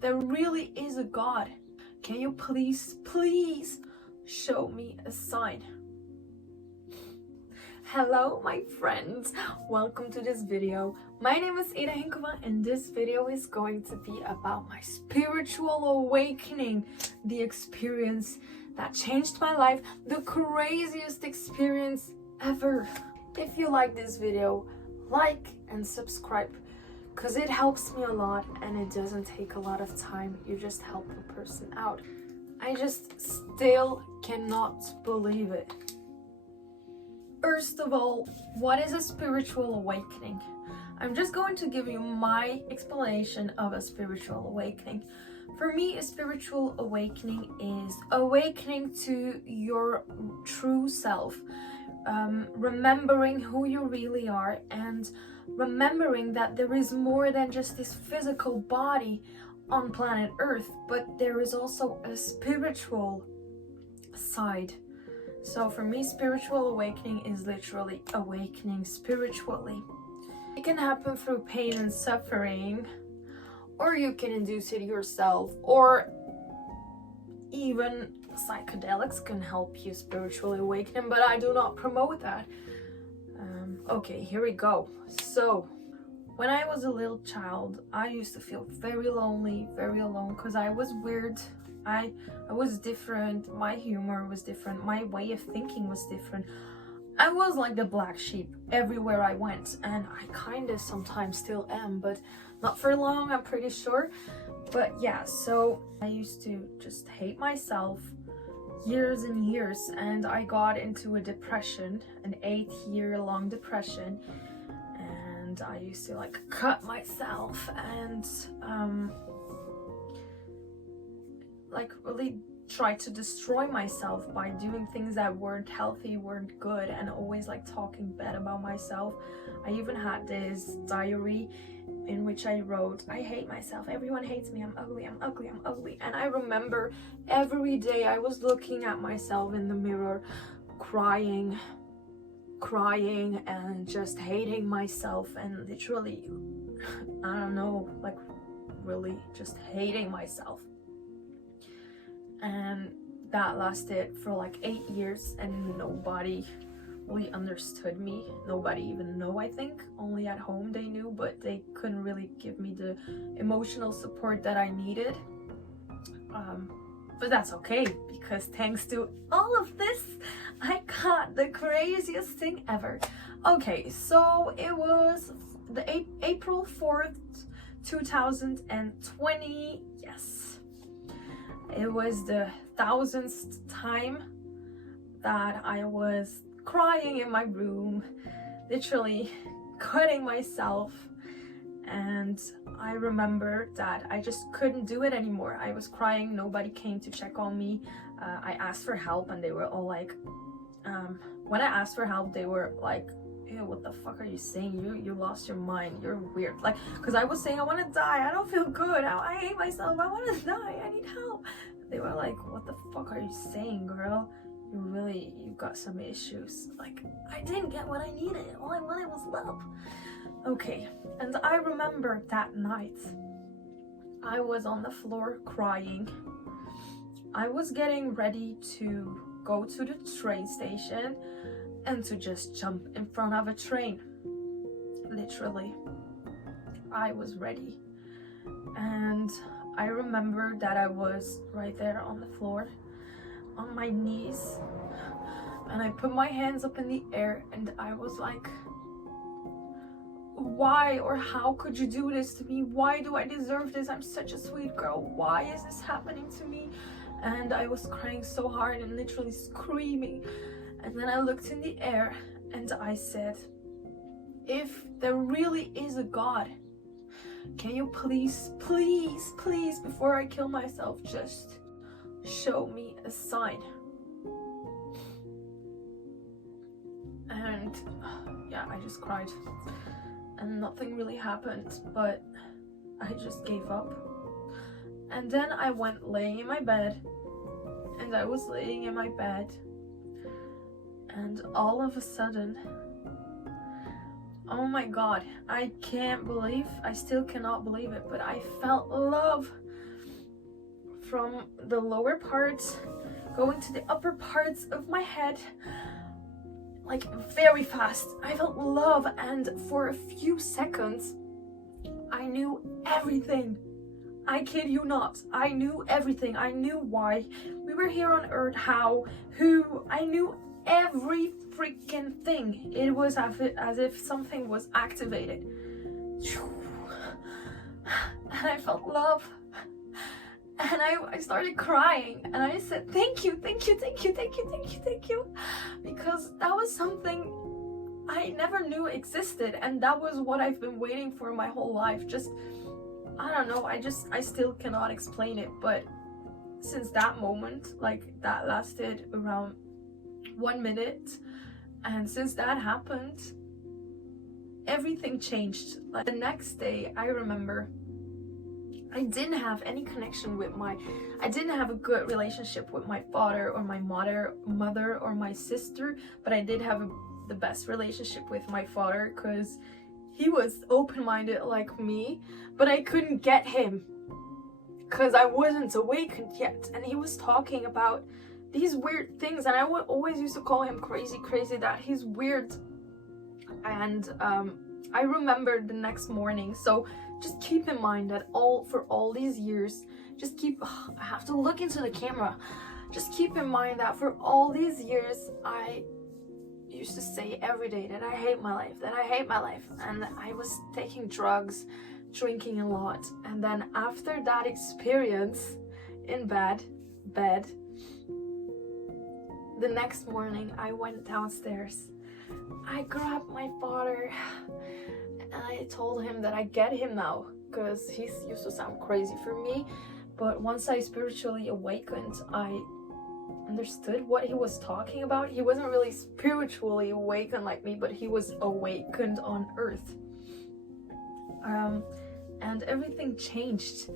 there really is a God, can you please show me a sign? Hello my friends, welcome to this video. My name is Ida Hinkova and this video is going to be about my spiritual awakening, the experience that changed my life, the craziest experience ever. If you like this video, like and subscribe, because it helps me a lot and it doesn't take a lot of time. You just help a person out. I just still cannot believe it. First of all, what is a spiritual awakening? I'm just going to give you my explanation of a spiritual awakening. For me, a spiritual awakening is awakening to your true self, remembering who you really are and remembering that there is more than just this physical body on planet Earth, but there is also a spiritual side. So for me, spiritual awakening is literally awakening spiritually. It can happen through pain and suffering, or you can induce it yourself, or even psychedelics can help you spiritually awaken, but I do not promote that. Okay, here we go. So when I was a little child, I used to feel very lonely, very alone, because I was weird. I was different. My humor was different. My way of thinking was different. I was like the black sheep everywhere I went, and I kind of sometimes still am, but not for long, I'm pretty sure. But yeah, so I used to just hate myself years and years, and I got into a depression, an 8-year-long depression, and I used to like cut myself and like really try to destroy myself by doing things that weren't healthy, weren't good, and always like talking bad about myself. I even had this diary in which I wrote, I hate myself, everyone hates me, I'm ugly, I'm ugly, I'm ugly. And I remember every day I was looking at myself in the mirror, crying and just hating myself, and literally, I don't know, like really just hating myself. And that lasted for like 8 years, and nobody really understood me. Nobody even knew, I think. Only at home they knew, but they couldn't really give me the emotional support that I needed. But that's okay, because thanks to all of this, I got the craziest thing ever. Okay, so it was the April 4th, 2020, yes. It was the 1000th time that I was crying in my room, literally cutting myself, and I remember that I just couldn't do it anymore. I was crying, nobody came to check on me. I asked for help and they were all like, when I asked for help, they were like, ew, what the fuck are you saying? You lost your mind, you're weird. Like, because I was saying I want to die, I don't feel good, I hate myself, I want to die, I need help. They were like, what the fuck are you saying, girl? You got some issues. Like, I didn't get what I needed. All I wanted was love. Okay, and I remember that night, I was on the floor crying. I was getting ready to go to the train station and to just jump in front of a train. Literally, I was ready. And I remember that I was right there on the floor, on my knees, and I put my hands up in the air and I was like, why or how could you do this to me? Why do I deserve this? I'm such a sweet girl. Why is this happening to me? And I was crying so hard and literally screaming. And then I looked in the air and I said, if there really is a God, can you please, before I kill myself, just show me a sign? And yeah, I just cried and nothing really happened, but I just gave up. And then I went laying in my bed, and I was laying in my bed, and all of a sudden, oh my god, I still cannot believe it, but I felt love from the lower parts going to the upper parts of my head, like very fast. I felt love, and for a few seconds I knew everything. I kid you not. I knew everything. I knew why we were here on Earth, how, who. I knew every freaking thing. It was as if something was activated. And I felt love. And I started crying, and I said, thank you, thank you, thank you, thank you, thank you, thank you. Because that was something I never knew existed, and that was what I've been waiting for my whole life. Just, I don't know, I still cannot explain it, but since that moment, like that lasted around 1 minute, and since that happened, everything changed. Like the next day, I remember I didn't have any connection with I didn't have a good relationship with my father or my mother or my sister, but I did have the best relationship with my father, because he was open-minded like me, but I couldn't get him because I wasn't awakened yet, and he was talking about these weird things, and I would always used to call him crazy, that he's weird. And I remember the next morning, so just keep in mind that for all these years, I have to look into the camera. Just keep in mind that for all these years, I used to say every day that I hate my life, and I was taking drugs, drinking a lot. And then after that experience in bed, the next morning I went downstairs. I grabbed my father and I told him that I get him now, because he used to sound crazy for me. But once I spiritually awakened, I understood what he was talking about. He wasn't really spiritually awakened like me, but he was awakened on Earth. And everything changed.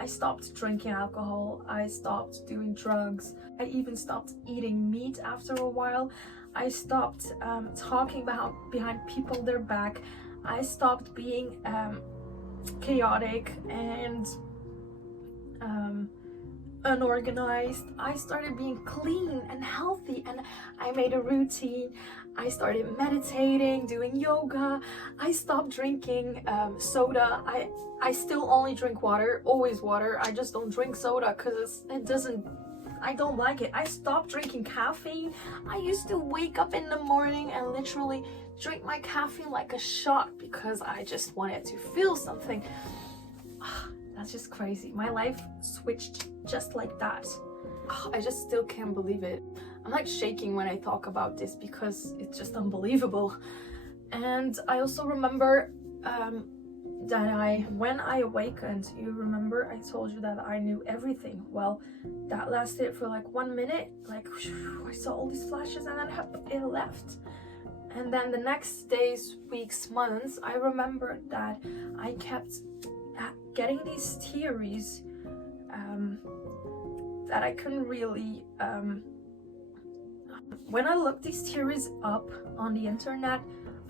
I stopped drinking alcohol. I stopped doing drugs. I even stopped eating meat after a while. I stopped talking behind people their back. I stopped being chaotic and unorganized. I started being clean and healthy, and I made a routine. I started meditating, doing yoga. I stopped drinking soda. I still only drink water, always water. I just don't drink soda because I don't like it. I stopped drinking caffeine. I used to wake up in the morning and literally drink my caffeine like a shot because I just wanted to feel something. That's just crazy. My life switched just like that. I just still can't believe it. I'm like shaking when I talk about this because it's just unbelievable. And I also remember that when I awakened, you remember I told you that I knew everything. Well, that lasted for like 1 minute. Like I saw all these flashes, and then it left. And then the next days, weeks, months, I remember that I kept getting these theories that I couldn't really when I looked these theories up on the internet,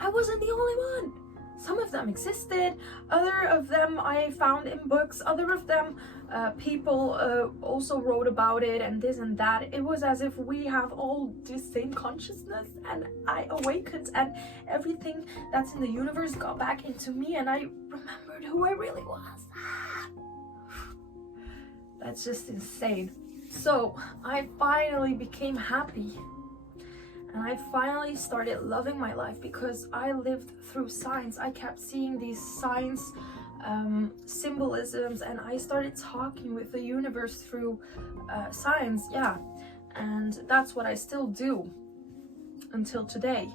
I wasn't the only one. Some of them existed, other of them I found in books, other of them people also wrote about it, and this and that. It was as if we have all the same consciousness, and I awakened, and everything that's in the universe got back into me, and I remembered who I really was. That's just insane. So I finally became happy. And I finally started loving my life because I lived through signs. I kept seeing these signs, symbolisms, and I started talking with the universe through signs, yeah. And that's what I still do until today.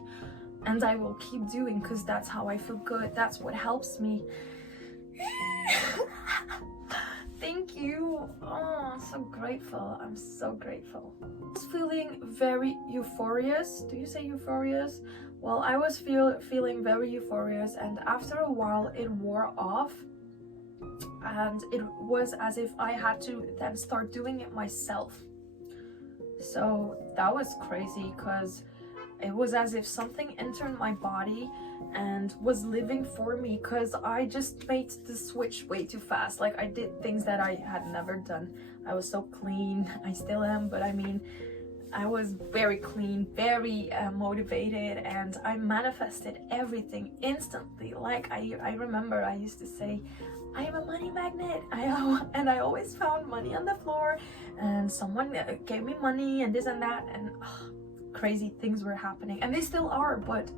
And I will keep doing because that's how I feel good. That's what helps me. Thank you. Oh, I'm so grateful. I'm so grateful. I was feeling very euphorious. Do you say euphorious? Well, I was feeling very euphorious, and after a while it wore off, and it was as if I had to then start doing it myself. So that was crazy because It was as if something entered my body and was living for me, because I just made the switch way too fast. Like, I did things that I had never done. I was so clean. I still am, but I mean, I was very clean, very motivated, and I manifested everything instantly. Like, I remember I used to say, I am a money magnet. And I always found money on the floor, and someone gave me money and this and that, and crazy things were happening, and they still are, but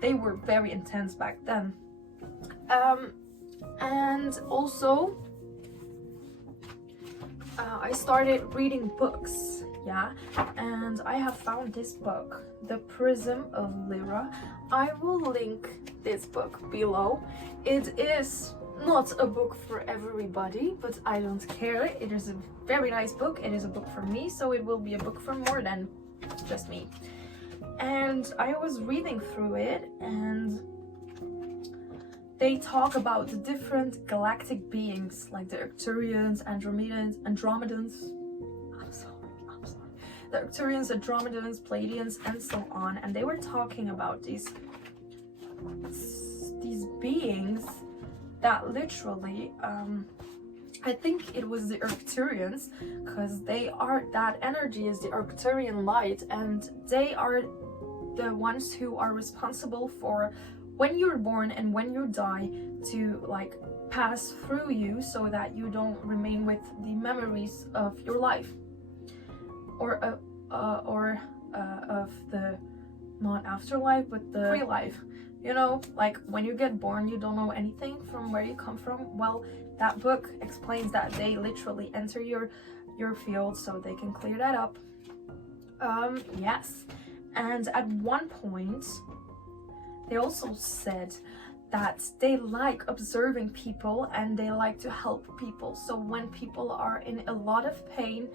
they were very intense back then. And also I started reading books, yeah, and I have found this book, The Prism of Lyra. I will link this book below. It is not a book for everybody, but I don't care. It is a very nice book. It is a book for me, so it will be a book for more than just me. And I was reading through it, and they talk about the different galactic beings, like the Arcturians, Andromedans, the Arcturians, Andromedans, Pleiadians, and so on. And they were talking about these beings that literally, I think it was the Arcturians, because that energy is the Arcturian light, and they are the ones who are responsible for when you're born and when you die, to like pass through you so that you don't remain with the memories of your life, or of the not afterlife but the pre-life. You know, like when you get born, you don't know anything from where you come from. Well, that book explains that they literally enter your field so they can clear that up. Yes. And at one point, they also said that they like observing people and they like to help people. So when people are in a lot of pain,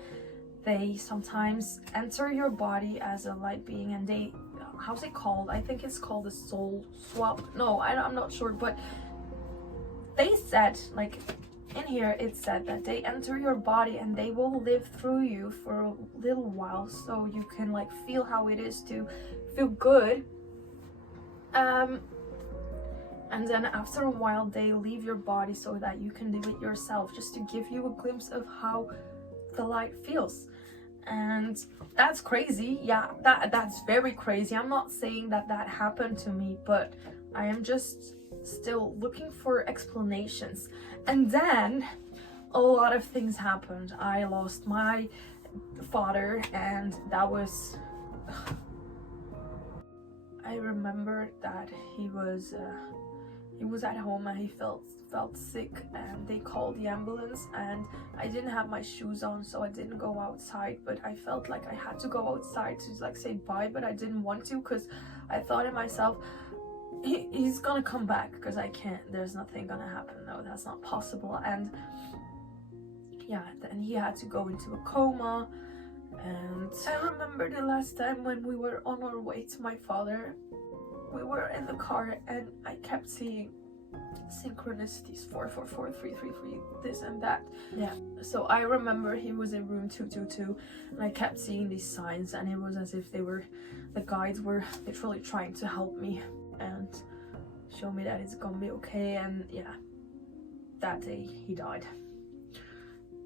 they sometimes enter your body as a light being, and they, how's it called? I think it's called a soul swap. No, I'm not sure, but they said, like in here, it said that they enter your body and they will live through you for a little while, so you can like feel how it is to feel good. And then after a while, they leave your body so that you can live it yourself, just to give you a glimpse of how the light feels. And that's crazy. Yeah, that's very crazy. I'm not saying that happened to me, but I am just still looking for explanations. And then a lot of things happened. I lost my father, and that was I remember that he was at home and he felt sick, and they called the ambulance, and I didn't have my shoes on, so I didn't go outside, but I felt like I had to go outside to like say bye, but I didn't want to, because I thought to myself, he's gonna come back, because I can't, there's nothing gonna happen. No, that's not possible. And yeah, then he had to go into a coma. And I remember the last time when we were on our way to my father, we were in the car and I kept seeing synchronicities, 444, 333, this and that. Yeah, so I remember he was in room 222 and I kept seeing these signs, and it was as if the guides were literally trying to help me and show me that it's gonna be okay. And yeah, that day he died.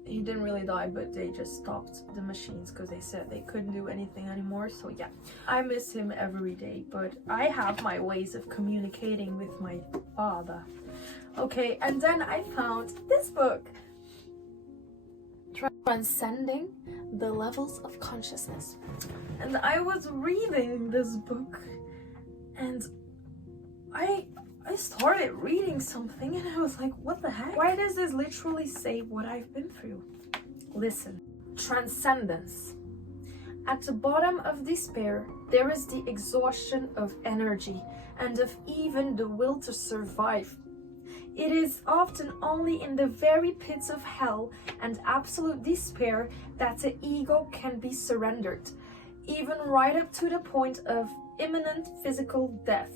He didn't really die, but they just stopped the machines because they said they couldn't do anything anymore. So yeah, I miss him every day, but I have my ways of communicating with my father. Okay, and then I found this book, Transcending the Levels of Consciousness. And I was reading this book, and I started reading something and I was like, what the heck? Why does this literally say what I've been through? Listen. Transcendence. At the bottom of despair, there is the exhaustion of energy and of even the will to survive. It is often only in the very pits of hell and absolute despair that the ego can be surrendered, even right up to the point of imminent physical death.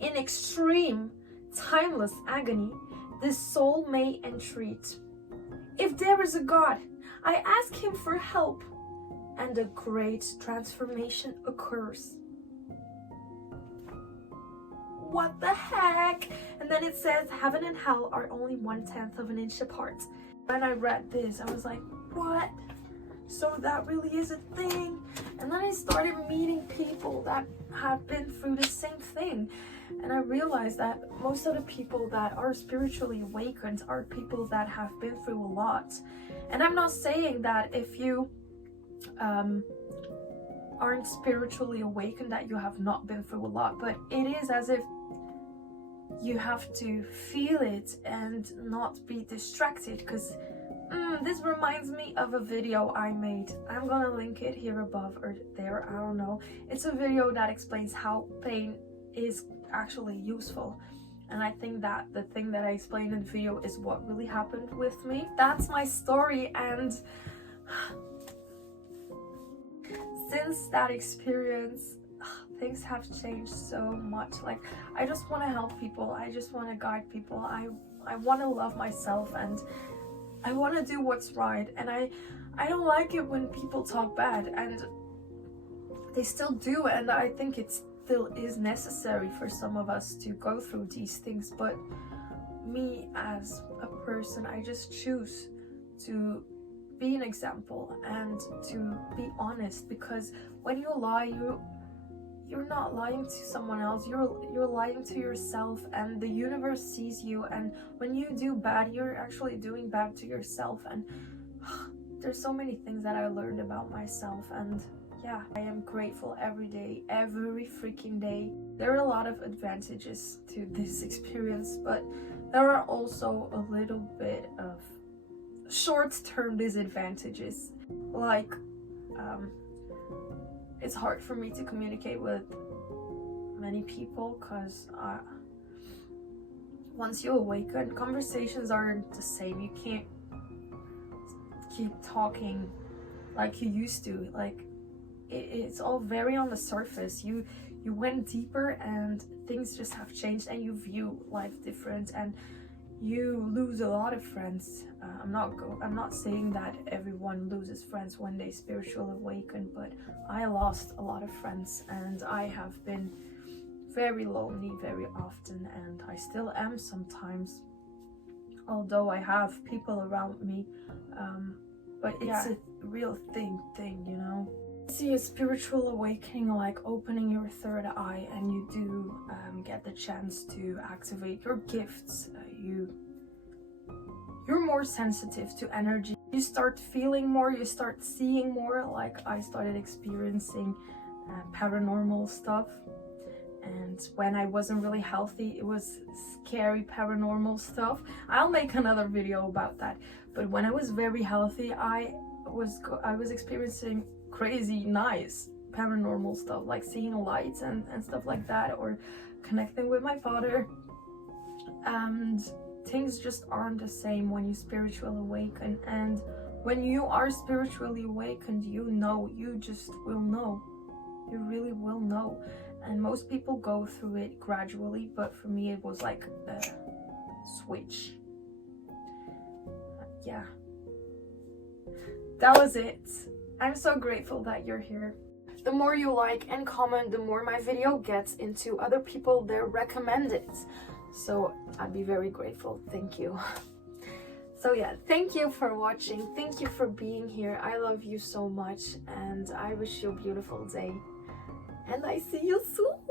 In extreme, timeless agony, the soul may entreat. If there is a God, I ask him for help. and a great transformation occurs. What the heck? And then it says heaven and hell are only 1/10 of an inch apart. When I read this, I was like, what? So that really is a thing? And then I started meeting people that have been through the same thing. And I realized that most of the people that are spiritually awakened are people that have been through a lot. And I'm not saying that if you aren't spiritually awakened that you have not been through a lot, but it is as if you have to feel it and not be distracted, because this reminds me of a video I made. I'm gonna link it here above or there, I don't know. It's a video that explains how pain is actually useful, and I think that the thing that I explained in the video is what really happened with me. That's my story, and since that experience, things have changed so much. Like, I just want to help people, I just want to guide people, I want to love myself, and I want to do what's right. And I don't like it when people talk bad, and they still do, and I think it still is necessary for some of us to go through these things. But me as a person, I just choose to be an example and to be honest, because when you lie, you're not lying to someone else, you're lying to yourself, and the universe sees you, and when you do bad, you're actually doing bad to yourself. And there's so many things that I learned about myself, and yeah, I am grateful every day, every freaking day. There are a lot of advantages to this experience, but there are also a little bit of short-term disadvantages, like it's hard for me to communicate with many people, because once you awaken, conversations aren't the same. You can't keep talking like you used to. Like, it's all very on the surface. You went deeper, and things just have changed, and you view life different, and you lose a lot of friends. I'm not saying that everyone loses friends when they spiritually awaken, but I lost a lot of friends, and I have been very lonely very often, and I still am sometimes, although I have people around me, but it's a real thing, you know. I see a spiritual awakening like opening your third eye, and you do get the chance to activate your gifts. You're more sensitive to energy. You start feeling more, you start seeing more. Like, I started experiencing paranormal stuff, and when I wasn't really healthy, it was scary paranormal stuff. I'll make another video about that. But when I was very healthy, I was experiencing crazy nice paranormal stuff, like seeing lights and stuff like that, or connecting with my father. And things just aren't the same when you spiritually awaken. And when you are spiritually awakened, you just will know. You really will know. And most people go through it gradually, but for me it was like a switch. Yeah, that was it. I'm so grateful that you're here. The more you like and comment, the more my video gets into other people they're recommended. So I'd be very grateful. Thank you. So yeah, thank you for watching. Thank you for being here. I love you so much, and I wish you a beautiful day. And I see you soon.